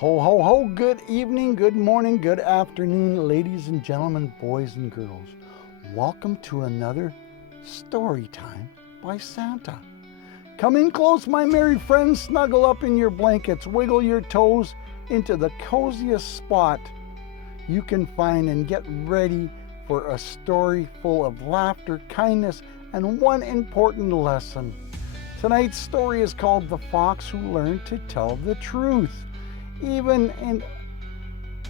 Ho, ho, ho, good evening, good morning, good afternoon, ladies and gentlemen, boys and girls. Welcome to another story time by Santa. Come in close, my merry friends, snuggle up in your blankets, wiggle your toes into the coziest spot you can find and get ready for a story full of laughter, kindness, and one important lesson. Tonight's story is called The Fox Who Learned to Tell the Truth. Even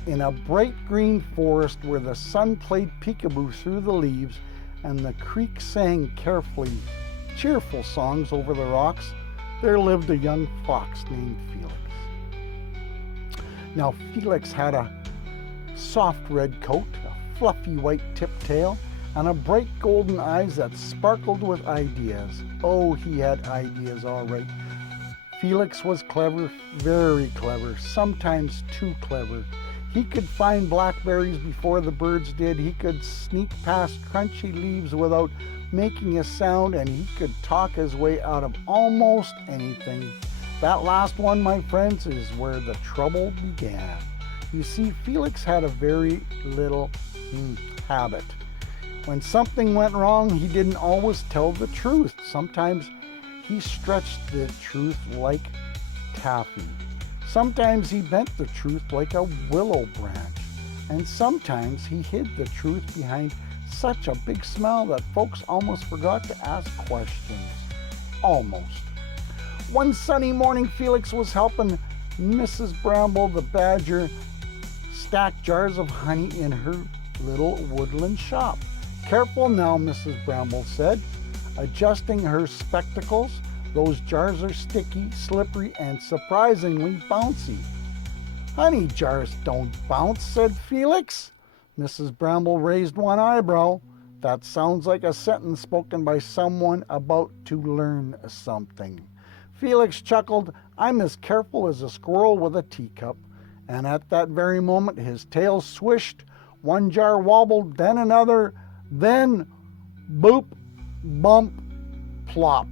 in a bright green forest where the sun played peekaboo through the leaves and the creek sang cheerful songs over the rocks, there lived a young fox named Felix. Now, Felix had a soft red coat, a fluffy white tip tail, and a bright golden eyes that sparkled with ideas. Oh, he had ideas, all right. Felix was clever, very clever, sometimes too clever. He could find blackberries before the birds did. He could sneak past crunchy leaves without making a sound, and he could talk his way out of almost anything. That last one, my friends, is where the trouble began. You see, Felix had a very little habit. When something went wrong, he didn't always tell the truth. Sometimes he stretched the truth like taffy. Sometimes he bent the truth like a willow branch. And sometimes he hid the truth behind such a big smile that folks almost forgot to ask questions. Almost. One sunny morning, Felix was helping Mrs. Bramble the badger stack jars of honey in her little woodland shop. Careful now, Mrs. Bramble said, adjusting her spectacles. Those jars are sticky, slippery, and surprisingly bouncy. Honey jars don't bounce, said Felix. Mrs. Bramble raised one eyebrow. That sounds like a sentence spoken by someone about to learn something. Felix chuckled. I'm as careful as a squirrel with a teacup. And at that very moment, his tail swished. One jar wobbled, then another, then boop, bump, plop.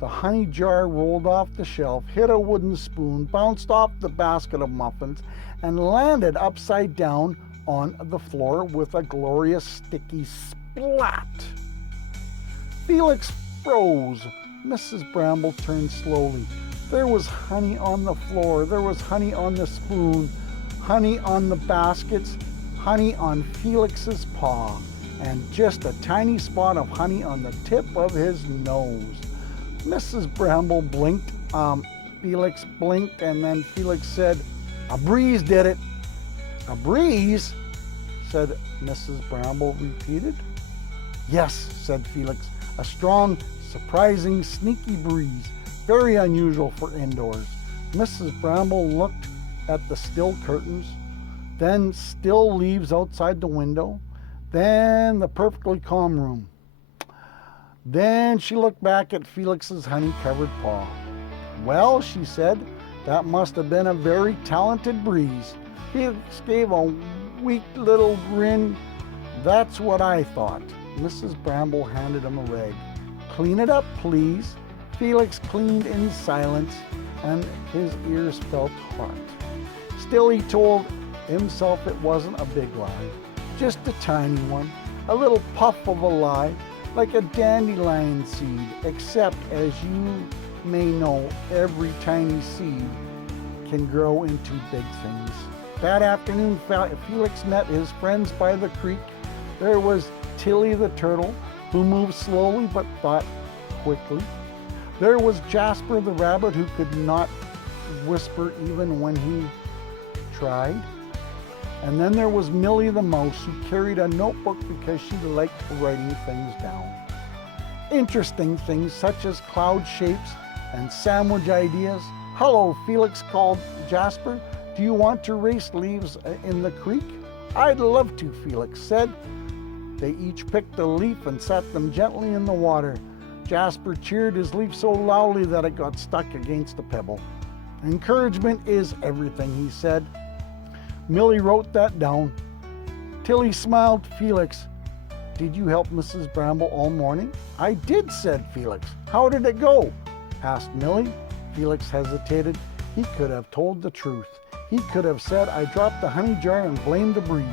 The honey jar rolled off the shelf, hit a wooden spoon, bounced off the basket of muffins, and landed upside down on the floor with a glorious sticky splat. Felix froze. Mrs. Bramble turned slowly. There was honey on the floor. There was honey on the spoon, honey on the baskets, honey on Felix's paw, and just a tiny spot of honey on the tip of his nose. Mrs. Bramble blinked. Felix blinked, and then Felix said, a breeze did it. A breeze? Said Mrs. Bramble, repeated. Yes, said Felix, a strong, surprising, sneaky breeze. Very unusual for indoors. Mrs. Bramble looked at the still curtains, then still leaves outside the window, then the perfectly calm room. Then she looked back at Felix's honey-covered paw. Well, she said, that must have been a very talented breeze. Felix gave a weak little grin. That's what I thought. Mrs. Bramble handed him a rag. Clean it up, please. Felix cleaned in silence, and his ears felt hot. Still, he told himself it wasn't a big lie, just a tiny one, a little puff of a lie, like a dandelion seed, except, as you may know, every tiny seed can grow into big things. That afternoon, Felix met his friends by the creek. There was Tilly the turtle, who moved slowly but thought quickly. There was Jasper the rabbit, who could not whisper even when he tried. And then there was Millie the mouse, who carried a notebook because she liked writing things down. Interesting things such as cloud shapes and sandwich ideas. Hello, Felix called Jasper. Do you want to race leaves in the creek? I'd love to, Felix said. They each picked a leaf and set them gently in the water. Jasper cheered his leaf so loudly that it got stuck against a pebble. Encouragement is everything, he said. Millie wrote that down. Tilly smiled. Felix, did you help Mrs. Bramble all morning? I did, said Felix. How did it go? Asked Millie. Felix hesitated. He could have told the truth. He could have said, I dropped the honey jar and blamed the breeze.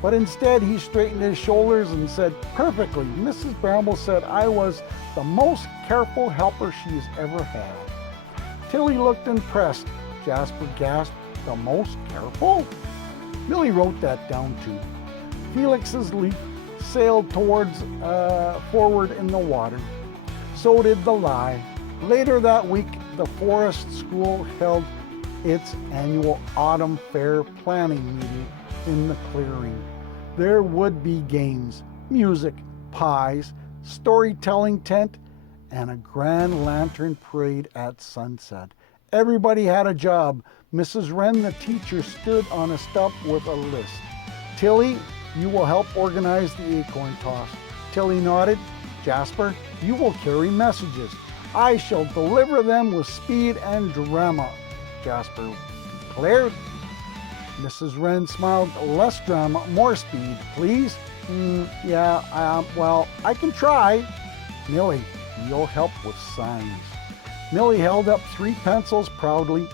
But instead, he straightened his shoulders and said, perfectly. Mrs. Bramble said I was the most careful helper she's ever had. Tilly looked impressed. Jasper gasped, the most careful? Millie wrote that down too. Felix's leaf sailed forward in the water. So did the lie. Later that week, the forest school held its annual autumn fair planning meeting in the clearing. There would be games, music, pies, storytelling tent, and a grand lantern parade at sunset. Everybody had a job. Mrs. Wren, the teacher, stood on a stump with a list. Tilly, you will help organize the acorn toss. Tilly nodded. Jasper, you will carry messages. I shall deliver them with speed and drama, Jasper declared. Mrs. Wren smiled. Less drama, more speed, please. Well, I can try. Millie, you'll help with signs. Millie held up 3 pencils proudly.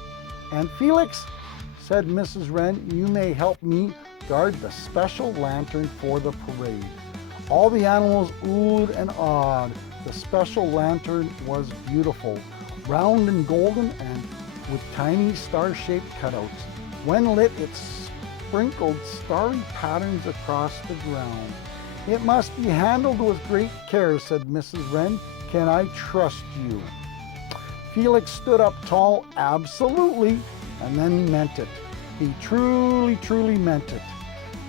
And Felix, said Mrs. Wren, you may help me guard the special lantern for the parade. All the animals oohed and awed. The special lantern was beautiful, round and golden and with tiny star-shaped cutouts. When lit, it sprinkled starry patterns across the ground. It must be handled with great care, said Mrs. Wren. Can I trust you? Felix stood up tall. Absolutely. And then he meant it. He truly, truly meant it.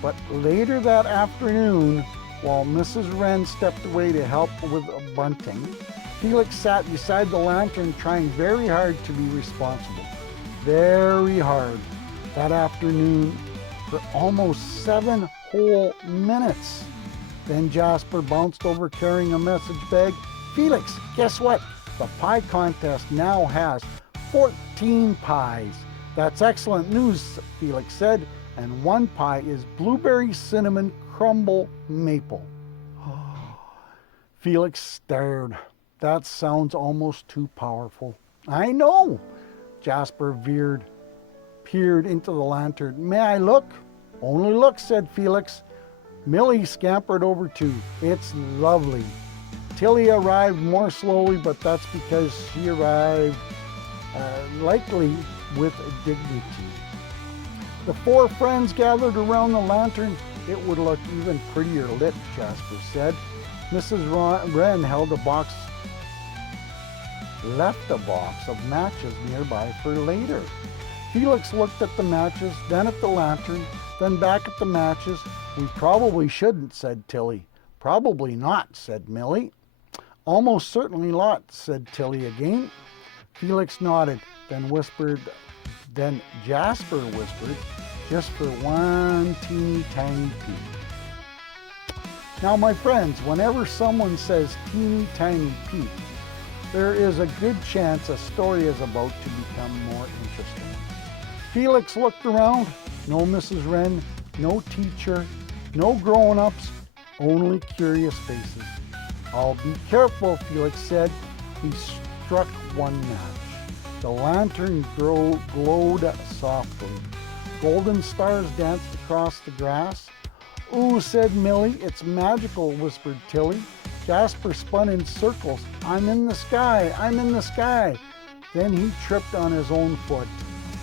But later that afternoon, while Mrs. Wren stepped away to help with bunting, Felix sat beside the lantern trying very hard to be responsible. Very hard. That afternoon for almost 7 whole minutes. Then Jasper bounced over carrying a message bag. Felix, guess what? The pie contest now has 14 pies. That's excellent news, Felix said, and 1 pie is blueberry cinnamon crumble maple. Felix stared. That sounds almost too powerful. I know. Jasper peered into the lantern. May I look? Only look, said Felix. Millie scampered over too. It's lovely. Tilly arrived more slowly, but that's because she arrived likely with dignity. The 4 friends gathered around the lantern. It would look even prettier lit, Jasper said. Mrs. Wren left a box of matches nearby for later. Felix looked at the matches, then at the lantern, then back at the matches. We probably shouldn't, said Tilly. Probably not, said Millie. Almost certainly not, said Tilly again. Felix nodded, then Jasper whispered, just for one teeny tiny peek. Now, my friends, whenever someone says teeny tiny peek, there is a good chance a story is about to become more interesting. Felix looked around. No Mrs. Wren, no teacher, no grown-ups, only curious faces. I'll be careful, Felix said. He struck 1 match. The lantern glowed softly. Golden stars danced across the grass. Ooh, said Millie. It's magical, whispered Tilly. Jasper spun in circles. I'm in the sky, I'm in the sky. Then he tripped on his own foot,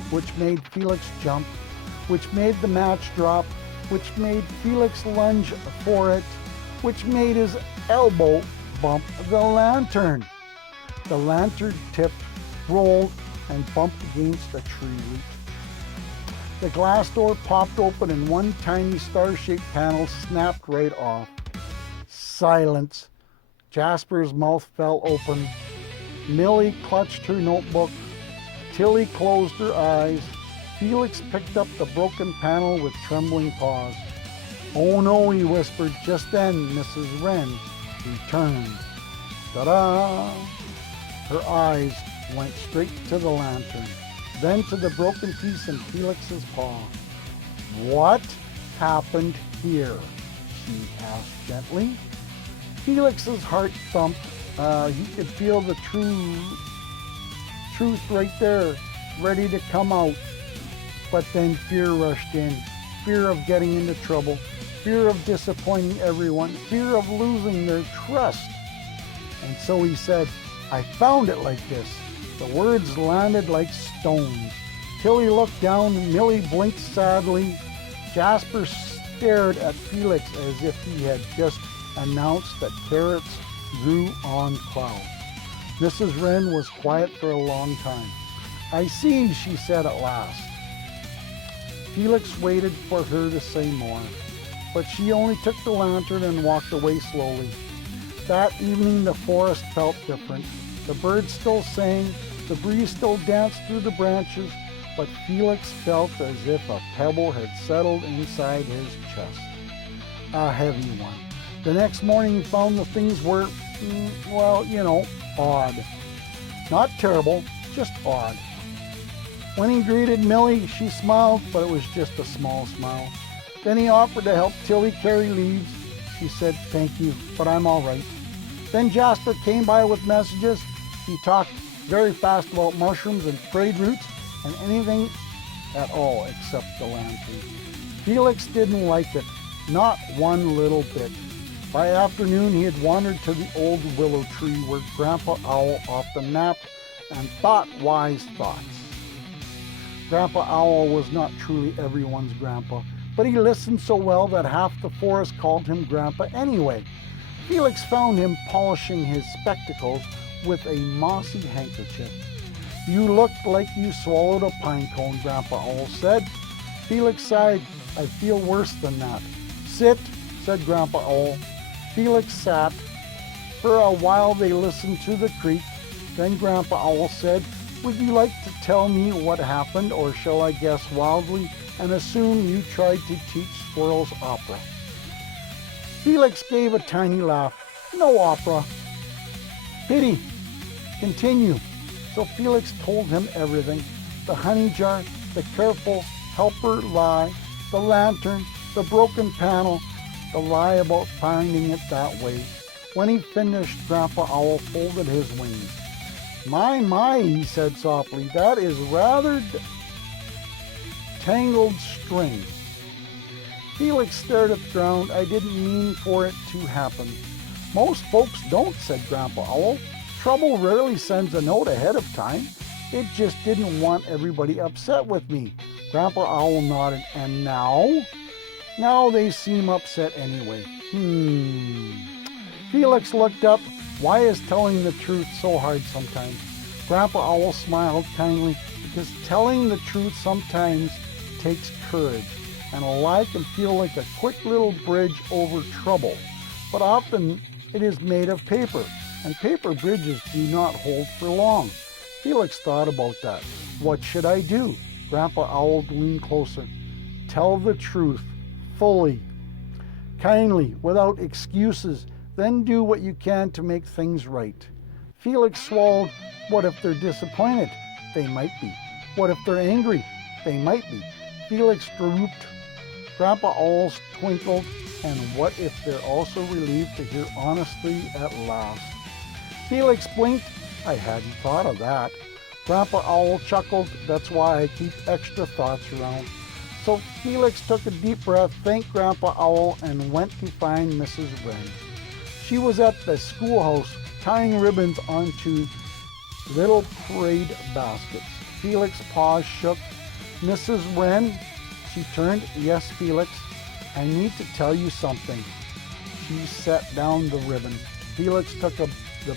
which made Felix jump, which made the match drop, which made Felix lunge for it, which made his elbow bump the lantern. The lantern tipped, rolled, and bumped against a tree root. The glass door popped open and 1 tiny star-shaped panel snapped right off. Silence. Jasper's mouth fell open. Millie clutched her notebook. Tilly closed her eyes. Felix picked up the broken panel with trembling paws. Oh no, he whispered. Just then, Mrs. Wren returned. Ta-da! Her eyes went straight to the lantern, then to the broken piece in Felix's paw. What happened here? She asked gently. Felix's heart thumped. He could feel the truth right there, ready to come out. But then fear rushed in. Fear of getting into trouble. Fear of disappointing everyone. Fear of losing their trust. And so he said, I found it like this. The words landed like stones. Tilly looked down, Millie blinked sadly. Jasper stared at Felix as if he had just announced that carrots grew on clouds. Mrs. Wren was quiet for a long time. I see, she said at last. Felix waited for her to say more, but she only took the lantern and walked away slowly. That evening the forest felt different. The birds still sang, the breeze still danced through the branches, but Felix felt as if a pebble had settled inside his chest. A heavy one. The next morning he found the things were, odd. Not terrible, just odd. When he greeted Millie, she smiled, but it was just a small smile. Then he offered to help Tilly carry leaves. She said, thank you, but I'm all right. Then Jasper came by with messages. He talked very fast about mushrooms and frayed roots and anything at all except the lantern. Felix didn't like it, not one little bit. By afternoon, he had wandered to the old willow tree where Grandpa Owl often napped and thought wise thoughts. Grandpa Owl was not truly everyone's grandpa, but he listened so well that half the forest called him Grandpa anyway. Felix found him polishing his spectacles with a mossy handkerchief. You looked like you swallowed a pine cone, Grandpa Owl said. Felix sighed. I feel worse than that. Sit, said Grandpa Owl. Felix sat. For a while they listened to the creek. Then Grandpa Owl said, would you like to tell me what happened, or shall I guess wildly and assume you tried to teach squirrels opera? Felix gave a tiny laugh. No opera. Pity. Continue. So Felix told him everything. The honey jar, the careful helper lie, the lantern, the broken panel, the lie about finding it that way. When he finished, Grandpa Owl folded his wings. My, he said softly, that is rather tangled string. Felix stared at the ground. I didn't mean for it to happen. Most folks don't, said Grandpa Owl. Trouble rarely sends a note ahead of time. It just didn't want everybody upset with me. Grandpa Owl nodded. And now? Now they seem upset anyway. Felix looked up. Why is telling the truth so hard sometimes? Grandpa Owl smiled kindly because telling the truth sometimes takes courage, and a lie can feel like a quick little bridge over trouble. But often it is made of paper, and paper bridges do not hold for long. Felix thought about that. What should I do? Grandpa Owl leaned closer. Tell the truth, fully, kindly, without excuses. Then do what you can to make things right. Felix swallowed. What if they're disappointed? They might be. What if they're angry? They might be. Felix drooped. Grandpa Owl twinkled. And what if they're also relieved to hear honesty at last? Felix blinked. I hadn't thought of that. Grandpa Owl chuckled. That's why I keep extra thoughts around. So Felix took a deep breath, thanked Grandpa Owl, and went to find Mrs. Wren. She was at the schoolhouse tying ribbons onto little parade baskets. Felix's paws shook. Mrs. Wren, she turned. Yes, Felix, I need to tell you something. She set down the ribbon. Felix took the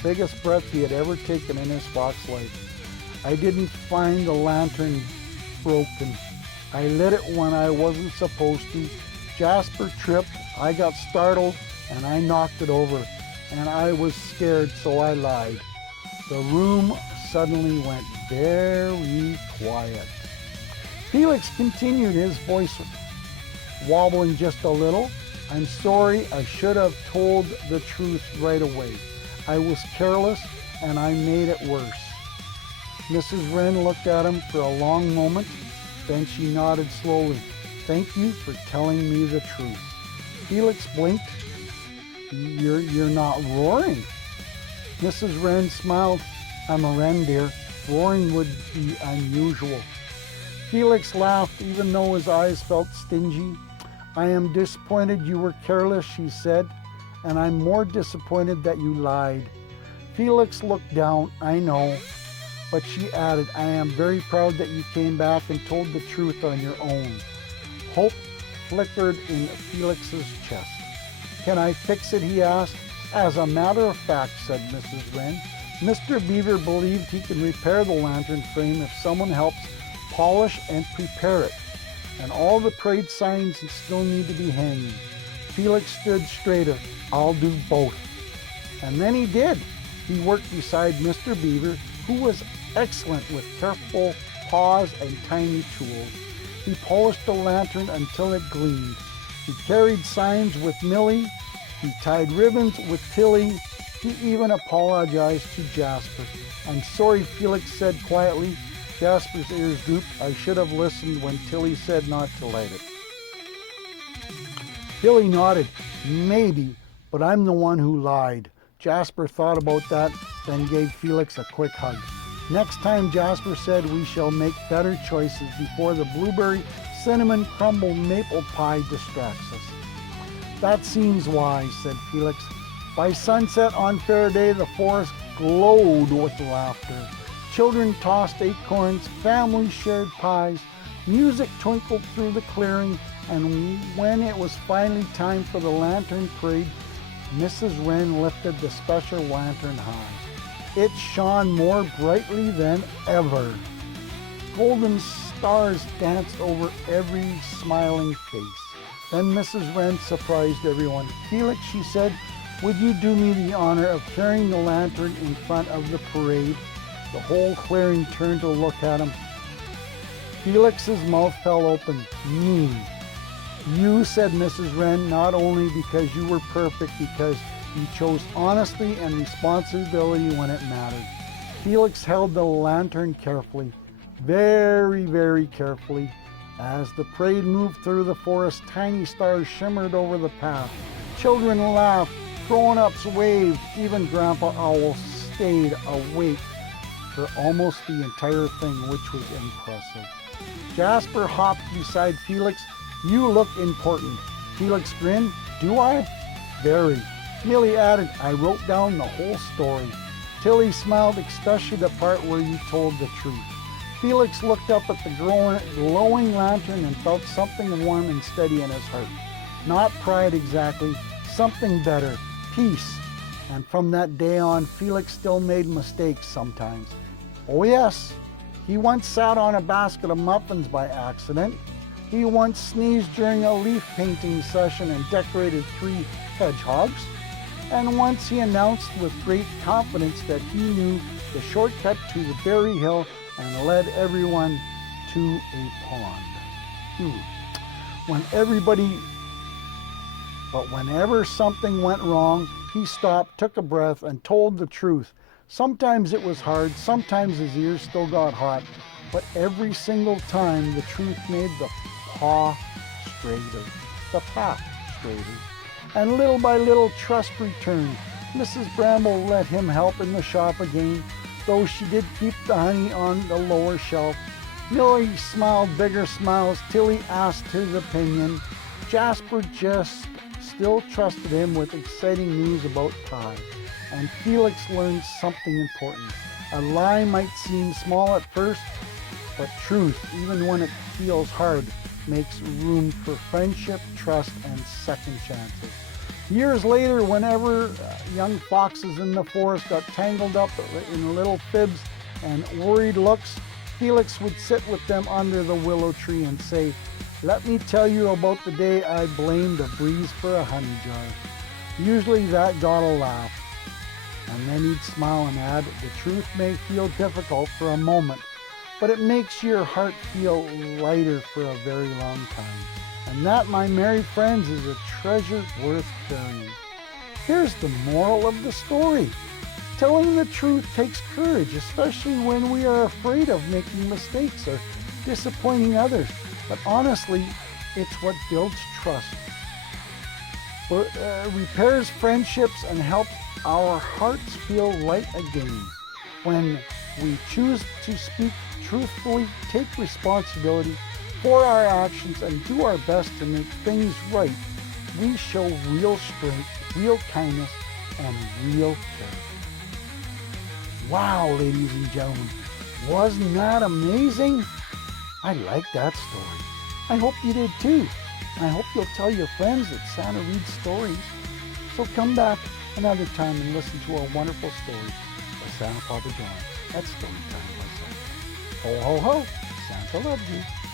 biggest breath he had ever taken in his fox life. I didn't find the lantern broken. I lit it when I wasn't supposed to. Jasper tripped. I got startled and I knocked it over. And I was scared, so I lied. The room suddenly went very quiet. Felix continued, his voice wobbling just a little. I'm sorry, I should have told the truth right away. I was careless and I made it worse. Mrs. Wren looked at him for a long moment. Then she nodded slowly. Thank you for telling me the truth. Felix blinked. You're not roaring. Mrs. Wren smiled. I'm a wren, dear. Roaring would be unusual. Felix laughed even though his eyes felt stingy. I am disappointed you were careless, she said, and I'm more disappointed that you lied. Felix looked down. I know. But she added, I am very proud that you came back and told the truth on your own. Hope flickered in Felix's chest. Can I fix it, he asked. As a matter of fact, said Mrs. Wren, Mr. Beaver believed he can repair the lantern frame if someone helps polish and prepare it. And all the parade signs still need to be hanging. Felix stood straighter. I'll do both. And then he did. He worked beside Mr. Beaver, who was excellent with careful paws and tiny tools. He polished the lantern until it gleamed. He carried signs with Millie. He tied ribbons with Tilly. He even apologized to Jasper. I'm sorry, Felix said quietly. Jasper's ears drooped. I should have listened when Tilly said not to light it. Tilly nodded. Maybe, but I'm the one who lied. Jasper thought about that, then gave Felix a quick hug. Next time, Jasper said, we shall make better choices before the blueberry cinnamon crumble maple pie distracts us. That seems wise, said Felix. By sunset on Fair Day, the forest glowed with laughter. Children tossed acorns, families shared pies, music twinkled through the clearing, and when it was finally time for the lantern parade, Mrs. Wren lifted the special lantern high. It shone more brightly than ever. Golden stars danced over every smiling face. Then Mrs. Wren surprised everyone. Felix, she said, would you do me the honor of carrying the lantern in front of the parade? The whole clearing turned to look at him. Felix's mouth fell open. Me. You, said Mrs. Wren, not only because you were perfect, because you chose honesty and responsibility when it mattered. Felix held the lantern carefully, very, very carefully. As the parade moved through the forest, tiny stars shimmered over the path. Children laughed, grown-ups waved, even Grandpa Owl stayed awake for almost the entire thing, which was impressive. Jasper hopped beside Felix. You look important. Felix grinned. Do I? Very. Millie added, I wrote down the whole story. Tilly smiled, especially the part where you told the truth. Felix looked up at the glowing lantern and felt something warm and steady in his heart. Not pride exactly, something better, peace. And from that day on, Felix still made mistakes sometimes. Oh yes, he once sat on a basket of muffins by accident. He once sneezed during a leaf painting session and decorated 3 hedgehogs. And once he announced with great confidence that he knew the shortcut to the berry hill and led everyone to a pond. Whenever something went wrong, he stopped, took a breath, and told the truth. Sometimes it was hard, sometimes his ears still got hot, but every single time the truth made the path straighter. And little by little, trust returned. Mrs. Bramble let him help in the shop again, though she did keep the honey on the lower shelf. Millie smiled bigger smiles. Tilly asked his opinion. Jasper just still trusted him with exciting news about pie. And Felix learned something important. A lie might seem small at first, but truth, even when it feels hard, makes room for friendship, trust, and second chances. Years later, whenever young foxes in the forest got tangled up in little fibs and worried looks, Felix would sit with them under the willow tree and say, let me tell you about the day I blamed a breeze for a honey jar. Usually that got a laugh. And then he'd smile and add, the truth may feel difficult for a moment, but it makes your heart feel lighter for a very long time. And that, my merry friends, is a treasure worth carrying. Here's the moral of the story. Telling the truth takes courage, especially when we are afraid of making mistakes or disappointing others. But honestly, it's what builds trust, repairs friendships, and helps our hearts feel light again. When we choose to speak truthfully, take responsibility for our actions, and do our best to make things right, we show real strength, real kindness, and real care. Wow, ladies and gentlemen, wasn't that amazing? I like that story. I hope you did too. And I hope you'll tell your friends that Santa reads stories. So come back another time and listen to our wonderful story by Santa Papa John. That's story time by Santa. Ho, ho, ho. Santa loves you.